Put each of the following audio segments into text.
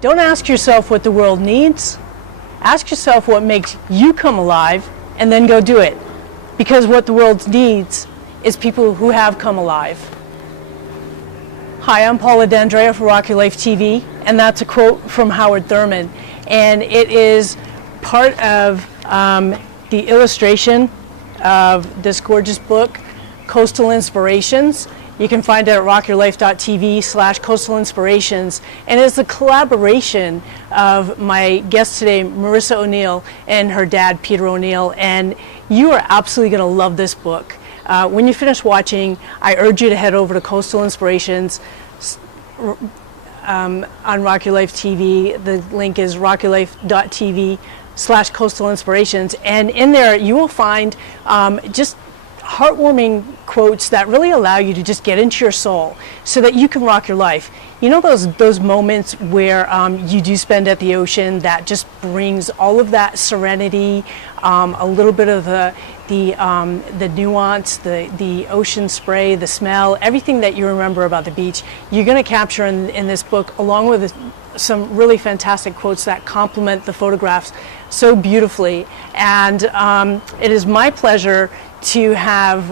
Don't ask yourself what the world needs. Ask yourself what makes you come alive, and then go do it. Because what the world needs is people who have come alive. Hi, I'm Paula D'Andrea for Rock Your Life TV, and that's a quote from Howard Thurman. And it is part of the illustration of this gorgeous book, Coastal Inspirations. You can find it at rockyourlife.tv/coastal inspirations. And it's a collaboration of my guest today, Marissa O'Neil, and her dad, Peter O'Neil. And you are absolutely going to love this book. When you finish watching, I urge you to head over to Coastal Inspirations on Rock Your Life TV. The link is rockyourlife.tv/coastal inspirations. And in there, you will find just heartwarming quotes that really allow you to just get into your soul so that you can rock your life. You know those moments where you do spend at the ocean that just brings all of that serenity, a little bit of the nuance, the ocean spray, the smell, everything that you remember about the beach, you're going to capture in this book, along with some really fantastic quotes that complement the photographs so beautifully. And it is my pleasure to have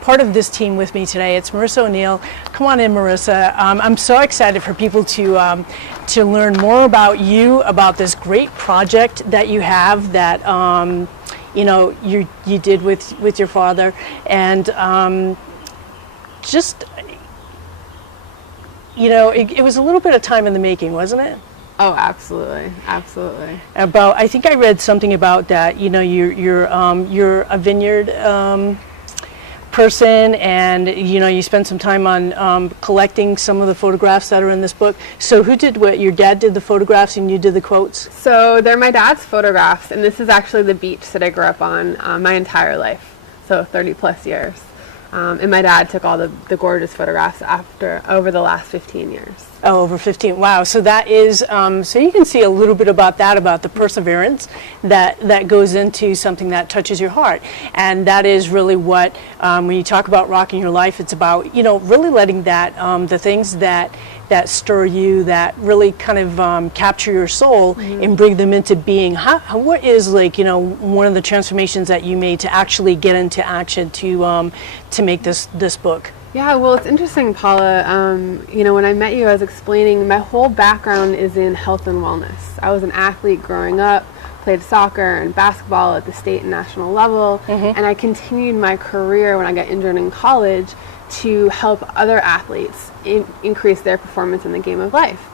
part of this team with me today. It's Marissa O'Neil. Come on in, Marissa. I'm so excited for people to learn more about you, about this great project that you have that you know you did with your father, and just you know it was a little bit of time in the making, wasn't it? Oh, absolutely, absolutely. I think I read something about that. You know, you're a vineyard person, and you know you spent some time on collecting some of the photographs that are in this book. So who did what? Your dad did the photographs, and you did the quotes. So they're my dad's photographs, and this is actually the beach that I grew up on my entire life, so 30 plus years. And my dad took all the gorgeous photographs over the last 15 years. Oh, over 15. Wow. So that is, so you can see a little bit about that, about the perseverance that goes into something that touches your heart. And that is really what, when you talk about rocking your life, it's about, you know, really letting that, the things that stir you, that really kind of capture your soul, mm-hmm. and bring them into being. What is, like, you know, one of the transformations that you made to actually get into action to make this book? Yeah, well, it's interesting, Paula. You know, when I met you, I was explaining my whole background is in health and wellness. I was an athlete growing up, played soccer and basketball at the state and national level, mm-hmm. and I continued my career when I got injured in college to help other athletes increase their performance in the game of life.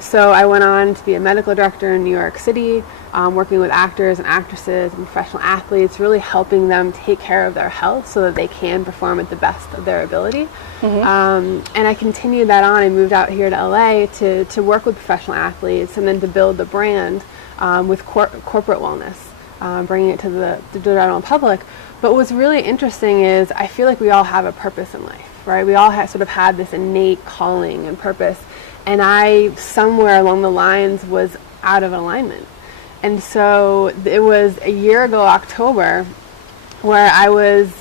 So I went on to be a medical director in New York City, working with actors and actresses and professional athletes, really helping them take care of their health so that they can perform at the best of their ability. Mm-hmm. And I continued that on. I moved out here to LA to work with professional athletes, and then to build the brand with corporate wellness, bringing it to the general public. But what's really interesting is I feel like we all have a purpose in life, right? We all sort of had this innate calling and purpose. And I, somewhere along the lines, was out of alignment. And so it was a year ago, October, where I was,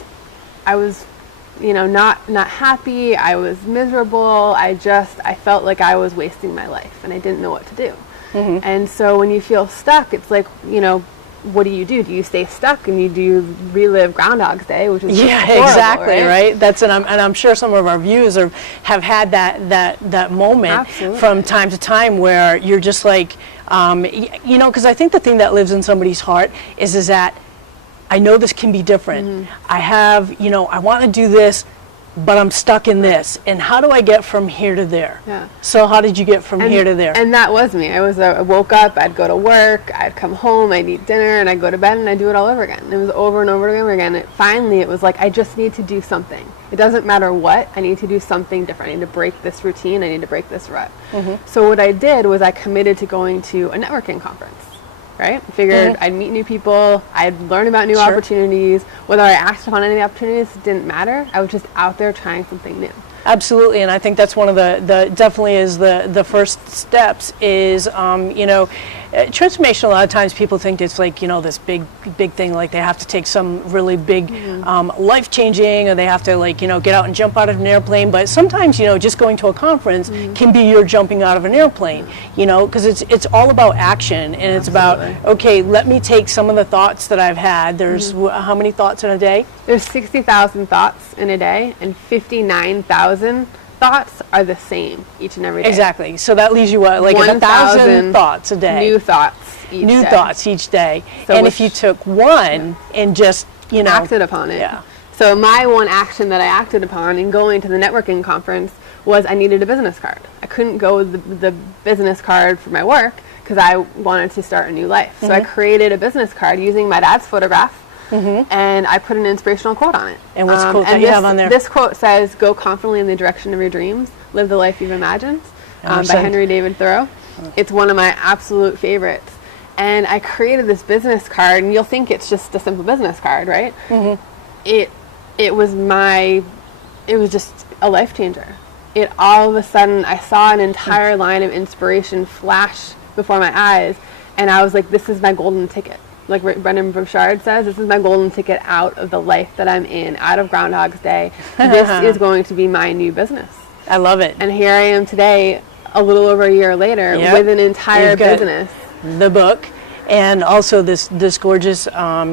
you know, not happy. I was miserable. I felt like I was wasting my life, and I didn't know what to do. Mm-hmm. And so when you feel stuck, it's like, you know, what do? Do you stay stuck and do you relive Groundhog's Day, which is horrible, exactly, right? That's and I'm sure some of our viewers have had that moment. Absolutely. From time to time where you're just like, you know, because I think the thing that lives in somebody's heart is that I know this can be different. Mm-hmm. I have, you know, I want to do this, but I'm stuck in this. And how do I get from here to there? Yeah. So how did you get from here to there? And that was me. I woke up, I'd go to work, I'd come home, I'd eat dinner, and I'd go to bed, and I'd do it all over again. It was over and over and over again. Finally, it was like, I just need to do something. It doesn't matter what, I need to do something different. I need to break this routine, I need to break this rut. Mm-hmm. So what I did was I committed to going to a networking conference. Right? I figured mm-hmm. I'd meet new people, I'd learn about new opportunities. Whether I acted upon any opportunities didn't matter. I was just out there trying something new. Absolutely, and I think that's one of the definitely is the first steps is, transformation. A lot of times people think it's like, this big thing, like they have to take some really big life-changing, or they have to get out and jump out of an airplane. But sometimes, just going to a conference can be your jumping out of an airplane, because it's all about action, and it's about, okay, let me take some of the thoughts that I've had. There's how many thoughts in a day? There's 60,000 thoughts in a day, and 59,000 thoughts are the same each and every day. Exactly. So that leaves you like 1,000 thoughts a day. New thoughts each day. So and if you took one and just, acted upon it. Yeah. So my one action that I acted upon in going to the networking conference was I needed a business card. I couldn't go with the business card for my work because I wanted to start a new life. So I created a business card using my dad's photograph. And I put an inspirational quote on it. And what's the quote that you have on there? This quote says, "Go confidently in the direction of your dreams. Live the life you've imagined," by Henry David Thoreau. It's one of my absolute favorites. And I created this business card, and you'll think it's just a simple business card, right? It was just a life changer. It all of a sudden, I saw an entire line of inspiration flash before my eyes, and I was like, this is my golden ticket. Like Brendan Burchard says, this is my golden ticket out of the life that I'm in, out of Groundhog's Day. This is going to be my new business. I love it. And here I am today, a little over a year later, with an entire business. The book, and also this gorgeous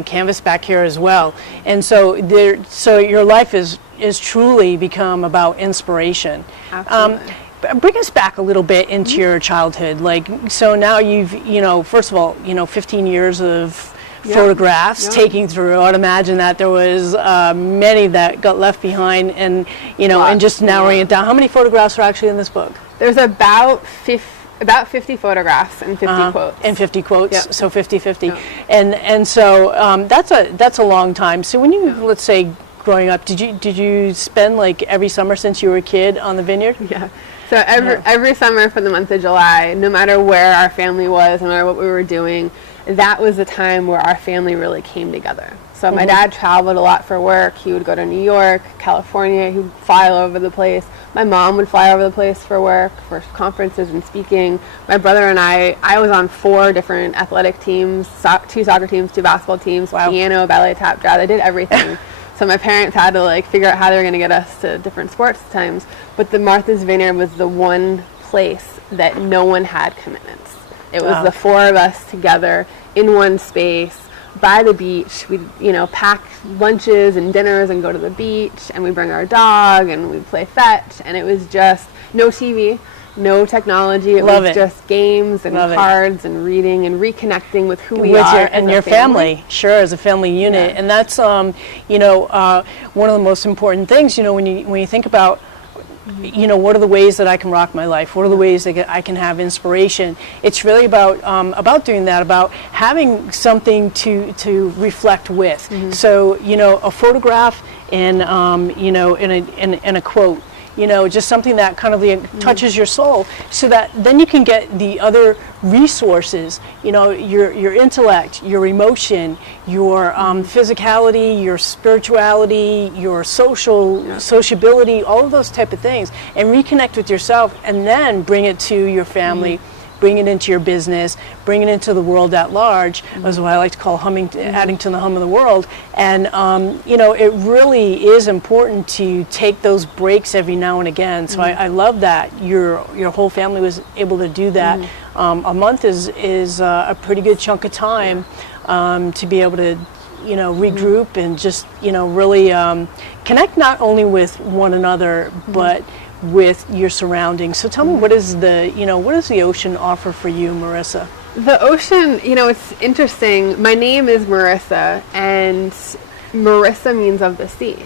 canvas back here as well. And so your life is truly become about inspiration. Absolutely. Bring us back a little bit into your childhood. So now you've, first of all, 15 years of photographs taking through. I'd imagine that there was many that got left behind, and, and just narrowing it down. How many photographs are actually in this book? There's about 50 photographs and 50 quotes. And 50 quotes, so 50-50. Yep. And so that's a long time. So when you, let's say, growing up, did you spend every summer since you were a kid on the vineyard? Yeah. So every summer for the month of July, no matter where our family was, no matter what we were doing, that was the time where our family really came together. So my dad traveled a lot for work. He would go to New York, California. He would fly all over the place. My mom would fly over the place for work, for conferences and speaking. My brother and I was on 4 different athletic teams, 2 soccer teams, 2 basketball teams, piano, ballet, tap, jazz. I did everything. So my parents had to figure out how they were going to get us to different sports times. But the Martha's Vineyard was the one place that no one had commitments. It was the 4 of us together in one space by the beach. We'd, pack lunches and dinners and go to the beach, and we'd bring our dog and we'd play fetch, and it was just no TV, no technology. It was just games and cards and reading and reconnecting with who we are and your family. Sure, as a family unit. And that's one of the most important things, when you think about what are the ways that I can rock my life? What are the ways that I can have inspiration? It's really about doing that, about having something to reflect with. So, a photograph and and a quote. Just something that kind of touches your soul, so that then you can get the other resources, your intellect, your emotion, your physicality, your spirituality, your sociability, all of those type of things, and reconnect with yourself, and then bring it to your family, bring it into your business, bring it into the world at large, is what I like to call adding to the hum of the world. And it really is important to take those breaks every now and again. So I love that your whole family was able to do that. A month is a pretty good chunk of time to be able to regroup and just really connect not only with one another but with your surroundings. So tell me, what does the ocean offer for you, Marissa? The ocean, it's interesting. My name is Marissa, and Marissa means of the sea.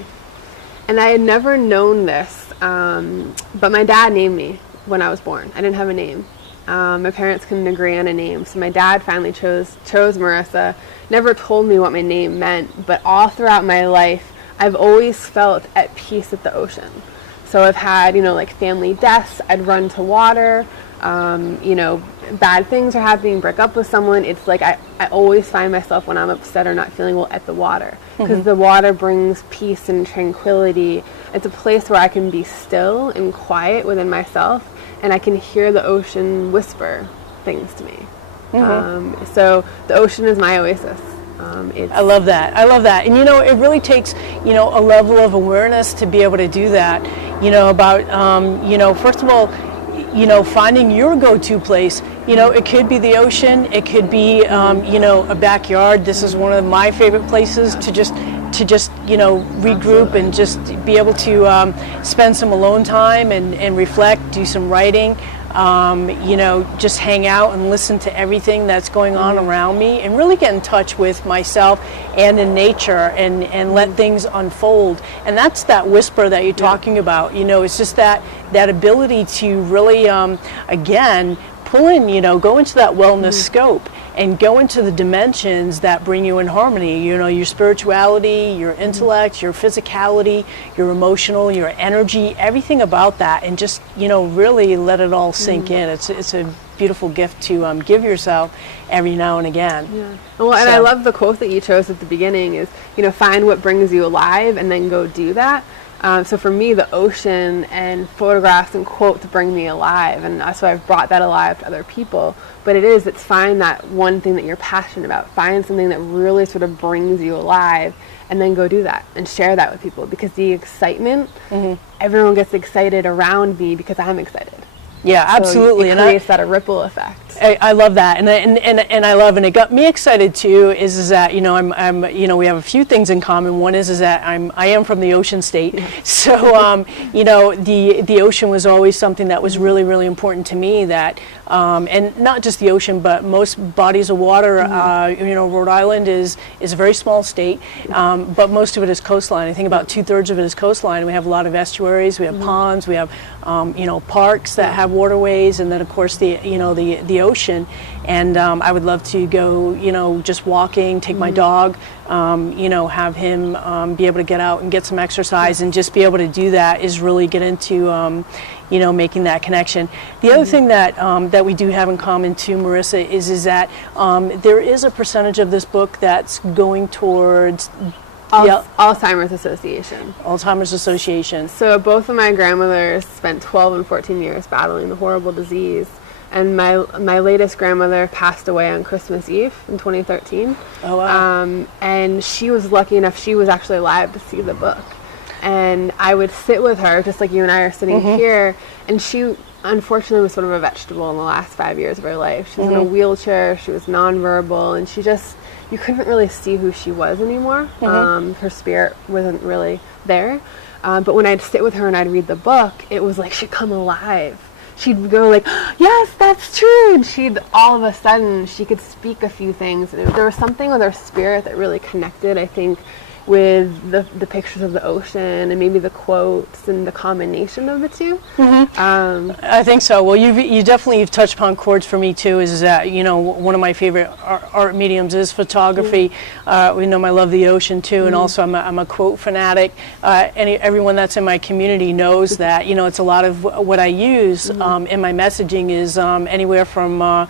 And I had never known this, but my dad named me when I was born. I didn't have a name. My parents couldn't agree on a name, so my dad finally chose Marissa. Never told me what my name meant, but all throughout my life, I've always felt at peace at the ocean. So I've had, family deaths. I'd run to water. bad things are happening, break up with someone, it's like I always find myself when I'm upset or not feeling well at the water, because the water brings peace and tranquility. It's a place where I can be still and quiet within myself, and I can hear the ocean whisper things to me. So the ocean is my oasis. I love that. I love that. And, it really takes, a level of awareness to be able to do that, about, first of all, finding your go-to place. It could be the ocean. It could be, a backyard. This is one of my favorite places to just regroup and just be able to spend some alone time and reflect, do some writing. Just hang out and listen to everything that's going on around me, and really get in touch with myself and in nature, and let things unfold. And that's that whisper that you're talking about. It's just that ability to really, again, pull in, go into that wellness scope and go into the dimensions that bring you in harmony. Your spirituality, your intellect, your physicality, your emotional, your energy, everything about that, and just, really let it all sink in. It's a beautiful gift to give yourself every now and again. Yeah. Well, and I love the quote that you chose at the beginning is, find what brings you alive and then go do that. So for me, the ocean and photographs and quotes bring me alive, and so I've brought that alive to other people. But it's find that one thing that you're passionate about, find something that really sort of brings you alive, and then go do that and share that with people, because the excitement, everyone gets excited around me because I'm excited. Yeah, absolutely. So it creates that a ripple effect. I love that, and I love, and it got me excited too. Is that I'm we have a few things in common. One is that I am from the ocean state, so the ocean was always something that was really, really important to me. That and not just the ocean, but most bodies of water. Rhode Island is a very small state, but most of it is coastline. I think about 2/3 of it is coastline. We have a lot of estuaries. We have ponds. We have parks that have waterways, and then of course the ocean. And I would love to go, just walking, take my dog, have him be able to get out and get some exercise, and just be able to do that is really get into, making that connection. The other thing that we do have in common too, Marissa, is that there is a percentage of this book that's going towards Alzheimer's Association. Alzheimer's Association. So both of my grandmothers spent 12 and 14 years battling the horrible disease. And my latest grandmother passed away on Christmas Eve in 2013. Oh, wow. And she was lucky enough, she was actually alive to see the book. And I would sit with her, just like you and I are sitting here, and she unfortunately was sort of a vegetable in the last 5 years of her life. She was in a wheelchair, she was nonverbal, and you couldn't really see who she was anymore. Her spirit wasn't really there. But when I'd sit with her and I'd read the book, it was like she'd come alive. She'd go like, yes, that's true. And all of a sudden, she could speak a few things. And there was something with her spirit that really connected, I think, with the pictures of the ocean and maybe the quotes and the combination of the two. I think so. Well, you've definitely touched upon chords for me too. Is that one of my favorite art mediums is photography. We know I love the ocean too, and also I'm a quote fanatic. Everyone that's in my community knows that it's a lot of what I use in my messaging is anywhere from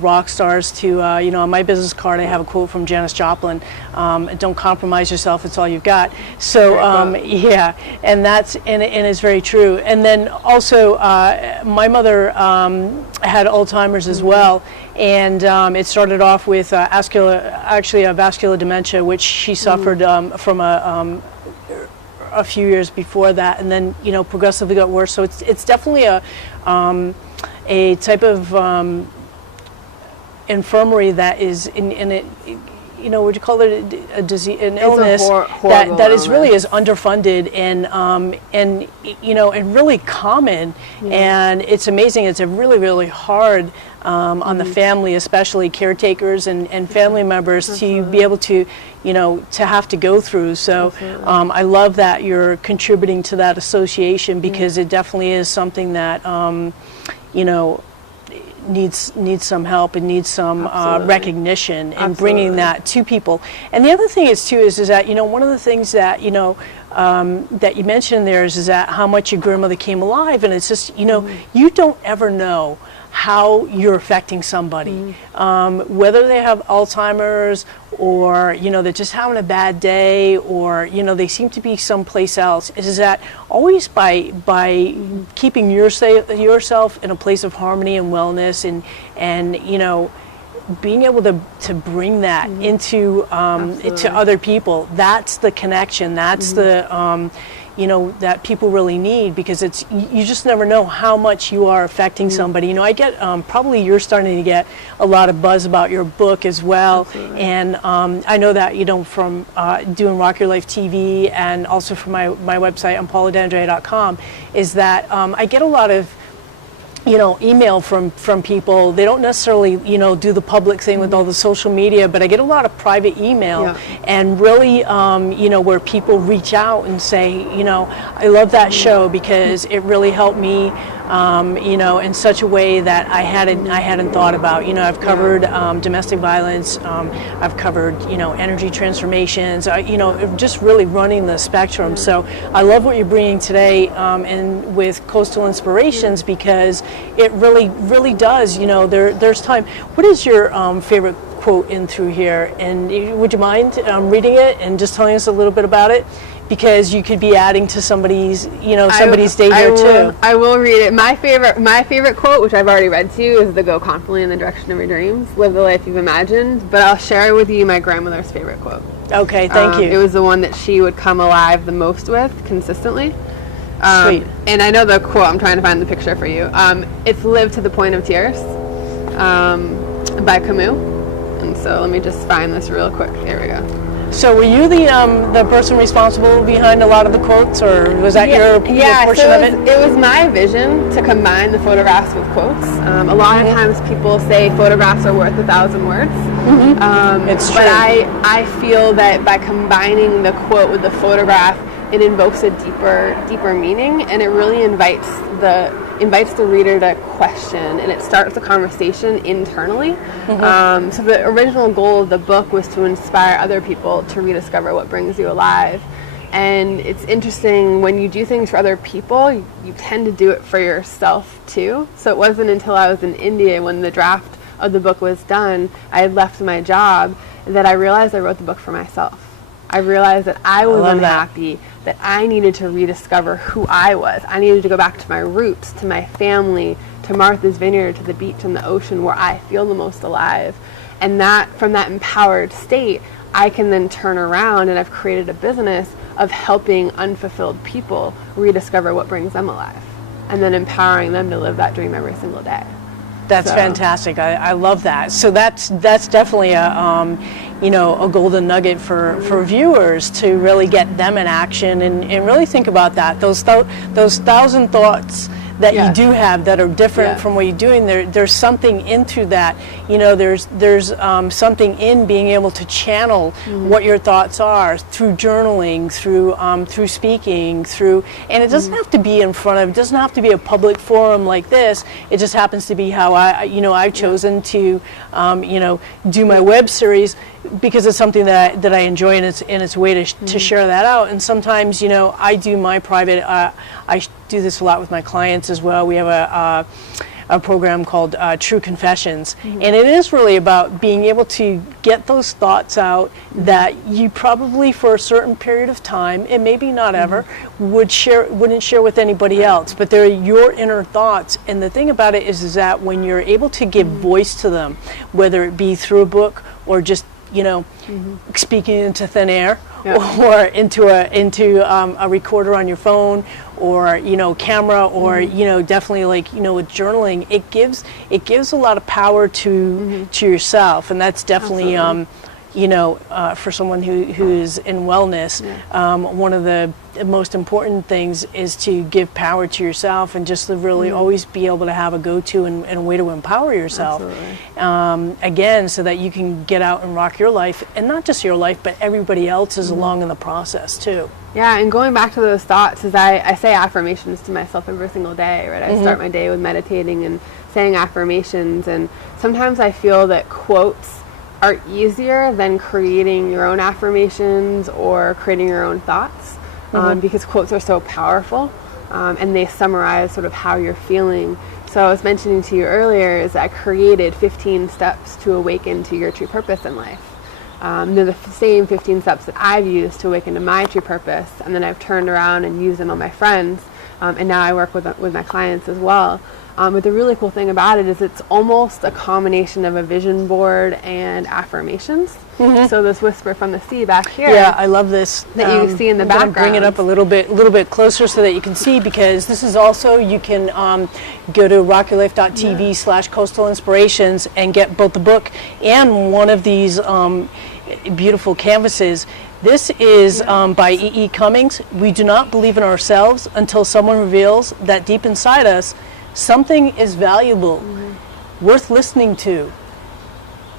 rock stars to on my business card I have a quote from Janis Joplin. Don't compromise yourself, it's all you've got. So yeah, and it's very true. And then also my mother had Alzheimer's as well, and it started off with vascular dementia, which she suffered from a few years before that, and then progressively got worse. So it's definitely a type of infirmary that is in it. Would you call it a disease, an illness that is really is underfunded and really common, and it's amazing. It's a really, really hard on the family, especially caretakers and family members, to be able to to have to go through. So I love that you're contributing to that association, because it definitely is something that needs some help and needs some recognition in bringing that to people. And the other thing is that one of the things that that you mentioned there is that how much your grandmother came alive, and it's just you don't ever know how you're affecting somebody, whether they have Alzheimer's or, you know, they're just having a bad day, or, you know, they seem to be someplace else, is that always by keeping yourself in a place of harmony and wellness, and you know, being able to bring that into to other people. That's the connection. That's the you know, that people really need, because it's, you just never know how much you are affecting somebody. You know, I get probably you're starting to get a lot of buzz about your book as well. Absolutely. And I know that, you know, from doing Rock Your Life TV, and also from my website on pauladandrea.com, is that I get a lot of, you know, email from people. They don't necessarily, you know, do the public thing with all the social media, but I get a lot of private email, and really, you know, where people reach out and say, you know, I love that show because it really helped me, you know, in such a way that I hadn't thought about. You know, I've covered domestic violence, I've covered, you know, energy transformations, you know, just really running the spectrum. So I love what you're bringing today, and with Coastal Inspirations, because it really does, you know, there's time. What is your favorite quote in through here? And would you mind reading it and just telling us a little bit about it? Because you could be adding to somebody's, you know, somebody's day here too. I will read it. My favorite quote, which I've already read to you, is the "Go confidently in the direction of your dreams, live the life you've imagined." But I'll share with you my grandmother's favorite quote. Okay, thank you. It was the one that she would come alive the most with consistently. Sweet. And I know the quote. I'm trying to find the picture for you. It's "Live to the Point of Tears," by Camus. And so let me just find this real quick. There we go. So were you the person responsible behind a lot of the quotes, or was that your portion of it? It was my vision to combine the photographs with quotes. A lot of times people say photographs are worth 1,000 words. It's true. But I feel that by combining the quote with the photograph, it invokes a deeper meaning, and it really invites the reader to question, and it starts a conversation internally. So the original goal of the book was to inspire other people to rediscover what brings you alive. And it's interesting, when you do things for other people, you tend to do it for yourself too. So it wasn't until I was in India, when the draft of the book was done, I had left my job, that I realized I wrote the book for myself. I realized that I was unhappy, that I needed to rediscover who I was. I needed to go back to my roots, to my family, to Martha's Vineyard, to the beach and the ocean, where I feel the most alive. And that, from that empowered state, I can then turn around, and I've created a business of helping unfulfilled people rediscover what brings them alive, and then empowering them to live that dream every single day. That's fantastic. I love that. So that's definitely a you know, a golden nugget for viewers, to really get them in action, and really think about that. Those 1,000 thoughts that you do have that are different from what you're doing. There's something into that. You know, there's something in being able to channel what your thoughts are through journaling, through speaking, and it doesn't have to be in front of. It doesn't have to be a public forum like this. It just happens to be how I've chosen to you know, do my web series, because it's something that I enjoy, and it's a way to share that out. And sometimes, you know, I do my private. I do this a lot with my clients as well. We have a program called True Confessions, and it is really about being able to get those thoughts out that you probably, for a certain period of time, and maybe not ever, wouldn't share with anybody else. But they're your inner thoughts. And the thing about it is that when you're able to give voice to them, whether it be through a book or just, you know, speaking into thin air, or into a recorder on your phone, or, you know, camera, or you know, definitely, like, you know, with journaling, it gives a lot of power to yourself, and that's definitely you know, for someone who's in wellness, one of the most important things is to give power to yourself, and just to really always be able to have a go-to and a way to empower yourself. Again, so that you can get out and rock your life, and not just your life, but everybody else's along in the process too. Yeah, and going back to those thoughts, is I say affirmations to myself every single day, right? I start my day with meditating and saying affirmations, and sometimes I feel that quotes are easier than creating your own affirmations or creating your own thoughts, because quotes are so powerful, and they summarize sort of how you're feeling. So I was mentioning to you earlier is I created 15 steps to awaken to your true purpose in life. They're the same 15 steps that I've used to awaken to my true purpose, and then I've turned around and used them on my friends, and now I work with my clients as well. But the really cool thing about it is it's almost a combination of a vision board and affirmations. So this whisper from the sea back here. Yeah, I love this. That you can see in the background. Bring it up a little bit closer so that you can see, because this is also, you can go to rockyourlife.tv/coastal inspirations and get both the book and one of these beautiful canvases. This is by E.E. Cummings. We do not believe in ourselves until someone reveals that deep inside us something is valuable, worth listening to,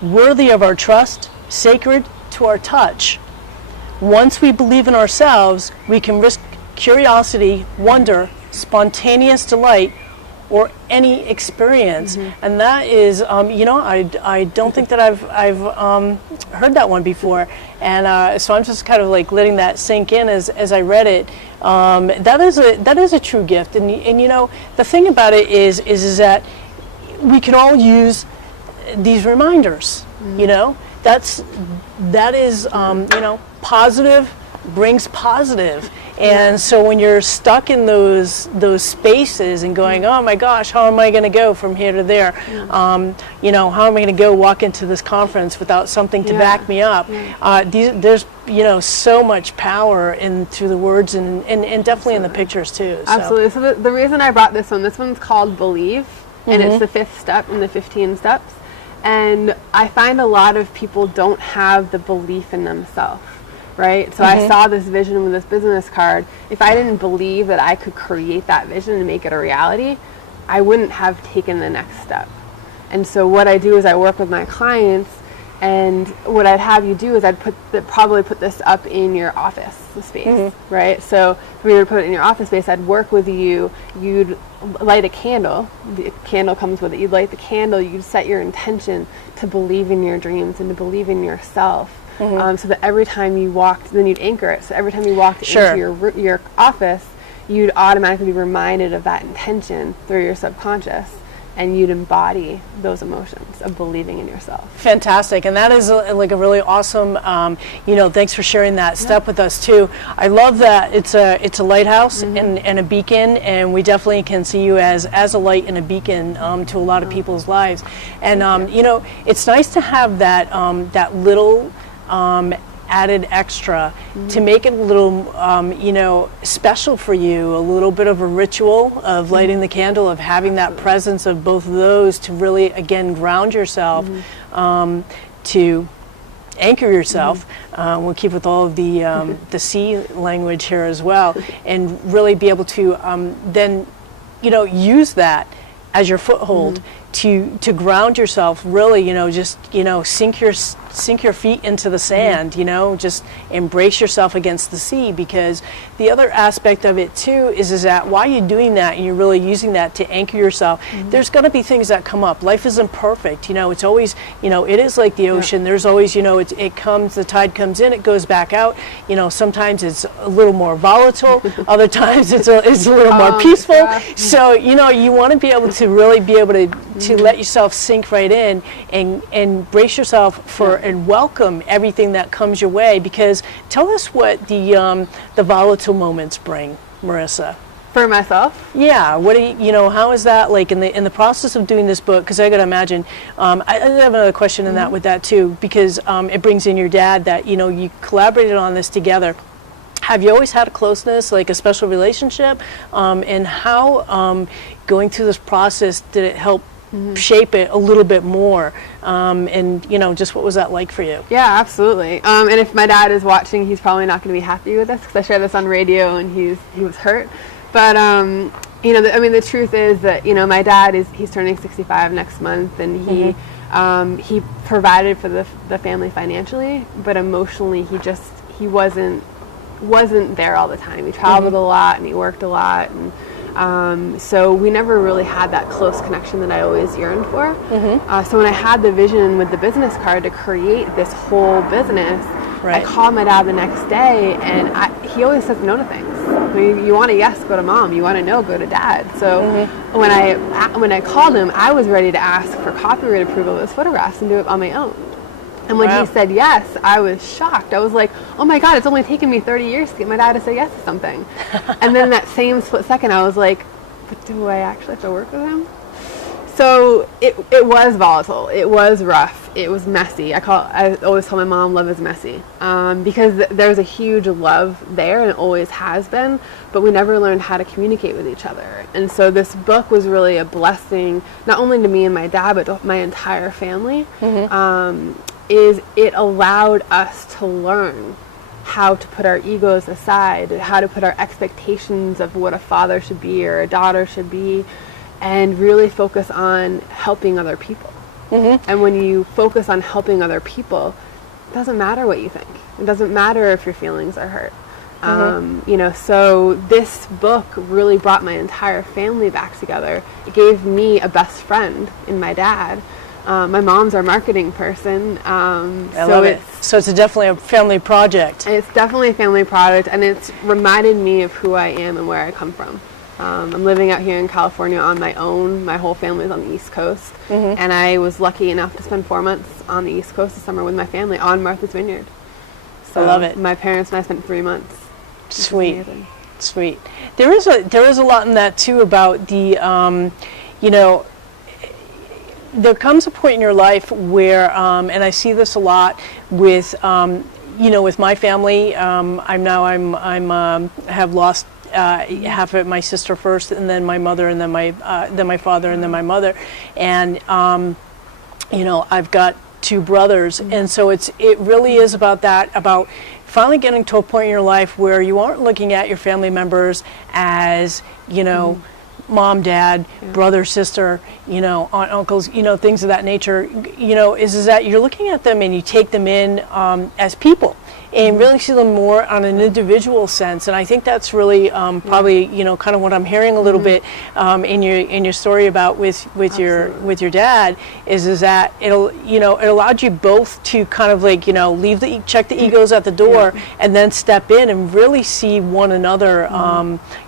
worthy of our trust, sacred to our touch. Once we believe in ourselves, we can risk curiosity, wonder, spontaneous delight, or any experience. And that is, I don't think that I've heard that one before. And so I'm just kind of like letting that sink in as I read it. That is a true gift. And the thing about it is that we can all use these reminders. That is positive brings positive. And so when you're stuck in those spaces and going, oh my gosh, how am I going to go from here to there? How am I going to go walk into this conference without something to back me up? There's so much power through the words and definitely in the pictures too. So. Absolutely. So the reason I brought this one's called Believe, and it's the 5th step in the 15 steps. And I find a lot of people don't have the belief in themselves. Right? So I saw this vision with this business card. If I didn't believe that I could create that vision and make it a reality, I wouldn't have taken the next step. And so what I do is I work with my clients, and what I'd have you do is I'd probably put this up in your office space, right? So for me to put it in your office space, I'd work with you. You'd light a candle. The candle comes with it. You'd light the candle. You'd set your intention to believe in your dreams and to believe in yourself. So that every time you walked, then you'd anchor it. So every time you walked into your office, you'd automatically be reminded of that intention through your subconscious, and you'd embody those emotions of believing in yourself. Fantastic. And that is a really awesome, thanks for sharing that step with us too. I love that it's a lighthouse and a beacon, and we definitely can see you as a light and a beacon to a lot of people's lives. And it's nice to have that little added extra to make it a little, special for you, a little bit of a ritual of lighting the candle, of having that presence of both of those to really, again, ground yourself, to anchor yourself. We'll keep with all of the sea language here as well, and really be able to then, use that as your foothold to ground yourself, really, just, sink your feet into the sand, just embrace yourself against the sea. Because the other aspect of it too is that while you're doing that and you're really using that to anchor yourself, there's going to be things that come up. Life isn't perfect, it's always, it is like the ocean. There's always, it comes, the tide comes in, it goes back out. Sometimes it's a little more volatile, other times it's a little more peaceful. Yeah. So you want to be able to really be able to let yourself sink right in and brace yourself for and welcome everything that comes your way. Because tell us what the volatile moments bring, Marissa. For myself? Yeah. What do how is that like in the process of doing this book? Because I got to imagine, I have another question in that with that too, because it brings in your dad that you collaborated on this together. Have you always had a closeness, like a special relationship? And how going through this process did it help shape it a little bit more? And just what was that like for you? Yeah, absolutely. And if my dad is watching, he's probably not going to be happy with this because I share this on radio and he was hurt. But the truth is that my dad he's turning 65 next month, and he provided for the family financially, but emotionally he wasn't there all the time. He traveled a lot and he worked a lot, and so we never really had that close connection that I always yearned for. So when I had the vision with the business card to create this whole business, I called my dad the next day, and he always says no to things. You want a yes, go to mom. You want to no, go to dad. So when I called him, I was ready to ask for copyright approval of his photographs and do it on my own. And when he said yes, I was shocked. I was like, oh my God, it's only taken me 30 years to get my dad to say yes to something. And then that same split second, I was like, but do I actually have to work with him? So it was volatile. It was rough. It was messy. I always tell my mom, love is messy, because there's a huge love there, and it always has been, but we never learned how to communicate with each other. And so this book was really a blessing, not only to me and my dad, but to my entire family. Is it allowed us to learn how to put our egos aside, how to put our expectations of what a father should be or a daughter should be, and really focus on helping other people. And when you focus on helping other people, it doesn't matter what you think. It doesn't matter if your feelings are hurt. You know, so this book really brought my entire family back together. It gave me a best friend in my dad. My mom's our marketing person. I love it. So it's definitely a family project. It's definitely a family project, and it's reminded me of who I am and where I come from. I'm living out here in California on my own. My whole family's on the East Coast, and I was lucky enough to spend 4 months on the East Coast this summer with my family on Martha's Vineyard. So I love it. My parents and I spent 3 months. Sweet. There is a lot in that too about the, you know, there comes a point in your life where, and I see this a lot with, you know, with my family. I have lost half of my sister first, and then my mother, and then my father, and then my mother, and you know, I've got 2 brothers, and so it really is about that, about finally getting to a point in your life where you aren't looking at your family members as, you know, mom, dad, brother, sister, you know, aunt, uncles, you know, things of that nature, you know, is that you're looking at them and you take them in as people and really see them more on an individual sense. And I think that's really probably, you know, kind of what I'm hearing a little bit in your story about with your dad is that it allowed you both to kind of like, you know, check the egos at the door and then step in and really see one another.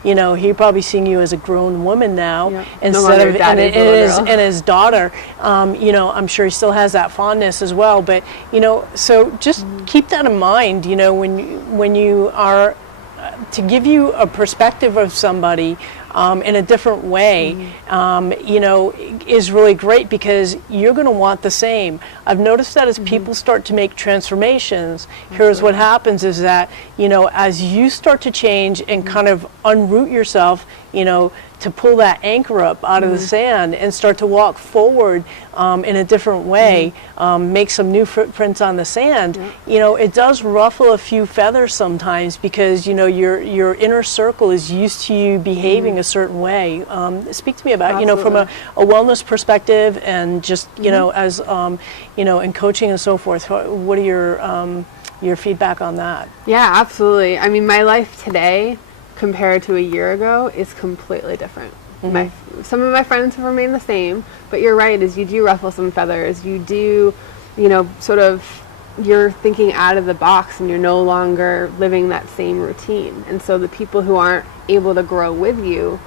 You know, he probably seeing you as a grown woman now instead of and his daughter. You know, I'm sure he still has that fondness as well. But you know, so just keep that in mind. You know, when you are to give you a perspective of somebody in a different way, you know, is really great because you're going to want the same. I've noticed that as people start to make transformations, here's what happens is that, you know, as you start to change and kind of unroot yourself, you know, to pull that anchor up out of the sand and start to walk forward in a different way, make some new footprints on the sand, you know, it does ruffle a few feathers sometimes because, you know, your inner circle is used to you behaving a certain way. Speak to me about, you know, from a wellness perspective and just, you know, as, you know, in coaching and so forth, what are your feedback on that? Yeah, absolutely. I mean, my life today compared to a year ago is completely different. Some of my friends have remained the same, but you're right, is you do ruffle some feathers. You do, you know, sort of, you're thinking out of the box and you're no longer living that same routine. And so the people who aren't able to grow with you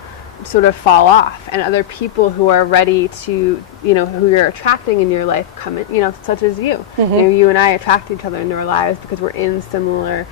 sort of fall off, and other people who are ready to, you know, who you're attracting in your life come in, you know, such as you. You know, you and I attract each other into our lives because we're in similar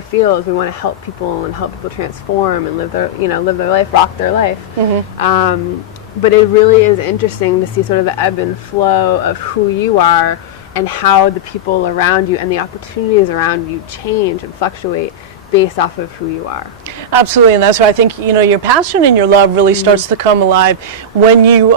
fields. We want to help people and help people transform and live their life, rock their life. But it really is interesting to see sort of the ebb and flow of who you are and how the people around you and the opportunities around you change and fluctuate based off of who you are. Absolutely, and that's why I think, you know, your passion and your love really starts to come alive when you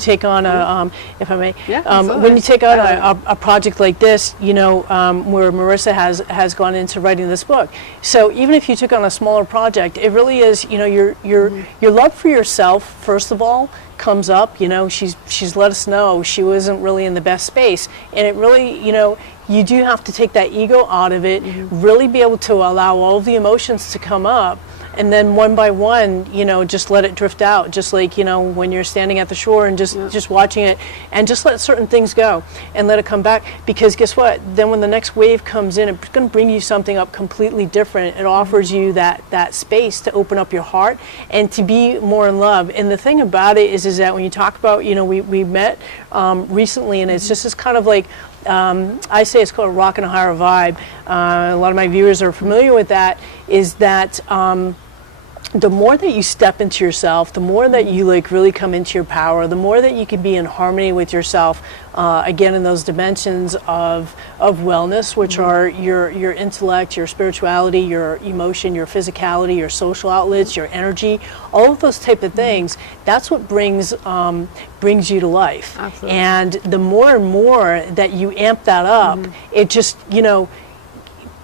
take on a, if I may, when you take on a project like this, you know, where Marissa has gone into writing this book. So even if you took on a smaller project, it really is, you know, your love for yourself first of all comes up. You know, she's let us know she wasn't really in the best space, and it really, you know, you do have to take that ego out of it, really be able to allow all of the emotions to come up and then one by one, you know, just let it drift out, just like, you know, when you're standing at the shore and just watching it, and just let certain things go and let it come back, because guess what, then when the next wave comes in, it's going to bring you something up completely different. It offers you that space to open up your heart and to be more in love. And the thing about it is that when you talk about, you know, we met recently, and it's just this kind of like, I say it's called a rock and a higher vibe. A lot of my viewers are familiar with that, is that the more that you step into yourself, the more that you like really come into your power, the more that you can be in harmony with yourself, again, in those dimensions of wellness, which are your intellect, your spirituality, your emotion, your physicality, your social outlets, your energy, all of those type of things. That's what brings you to life. Absolutely. And the more and more that you amp that up, it just, you know,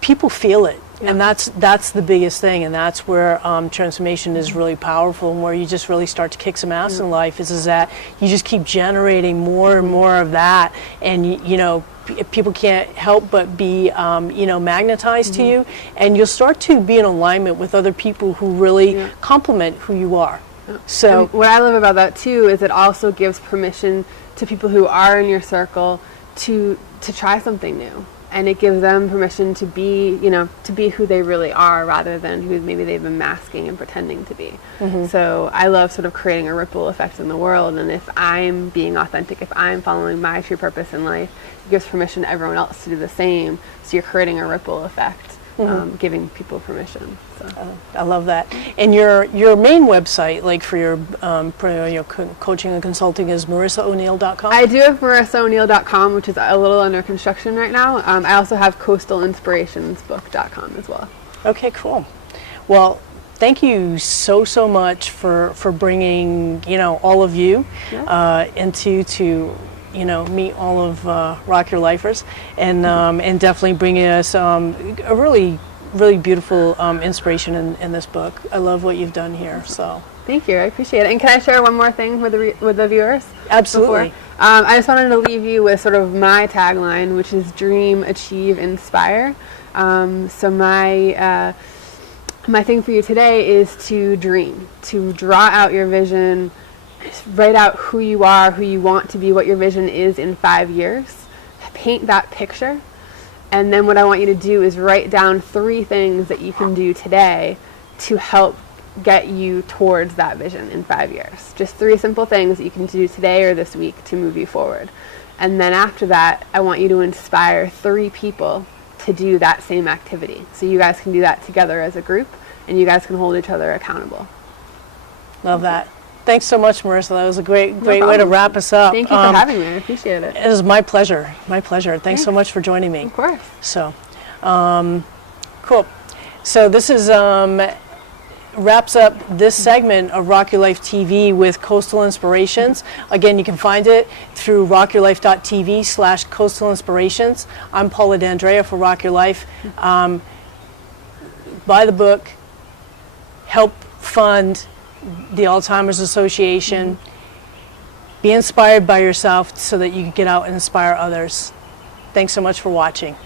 people feel it. And that's the biggest thing, and that's where transformation is really powerful, and where you just really start to kick some ass in life, is that you just keep generating more and more of that, and you know, people can't help but be you know, magnetized to you, and you'll start to be in alignment with other people who really complement who you are. So and what I love about that too is it also gives permission to people who are in your circle to try something new. And it gives them permission to be, you know, to be who they really are, rather than who maybe they've been masking and pretending to be. So I love sort of creating a ripple effect in the world. And if I'm being authentic, if I'm following my true purpose in life, it gives permission to everyone else to do the same. So you're creating a ripple effect, giving people permission. So. I love that. And your main website, like for your coaching and consulting, is MarissaO'Neil.com? I do have MarissaO'Neil.com, which is a little under construction right now. I also have CoastalInspirationsBook.com as well. Okay, cool. Well, thank you so much for bringing, you know, all of you to you know, meet all of Rock Your Lifers, and definitely bringing us a really beautiful inspiration in this book. I love what you've done here. So thank you, I appreciate it. And can I share one more thing with the viewers? Absolutely. I just wanted to leave you with sort of my tagline, which is dream, achieve, inspire. So my thing for you today is to dream, to draw out your vision, write out who you are, who you want to be, what your vision is in 5 years. Paint that picture. And then what I want you to do is write down 3 things that you can do today to help get you towards that vision in 5 years. Just 3 simple things that you can do today or this week to move you forward. And then after that, I want you to inspire 3 people to do that same activity. So you guys can do that together as a group, and you guys can hold each other accountable. Love that. Thanks so much, Marissa. That was a great way to wrap us up. Thank you for having me. I appreciate it. It was my pleasure. My pleasure. Thanks so much for joining me. Of course. So, cool. So this is wraps up this segment of Rock Your Life TV with Coastal Inspirations. Again, you can find it through rockyourlife.tv/Coastal Inspirations. I'm Paula D'Andrea for Rock Your Life. Buy the book. Help fund the Alzheimer's Association. Be inspired by yourself so that you can get out and inspire others. Thanks so much for watching.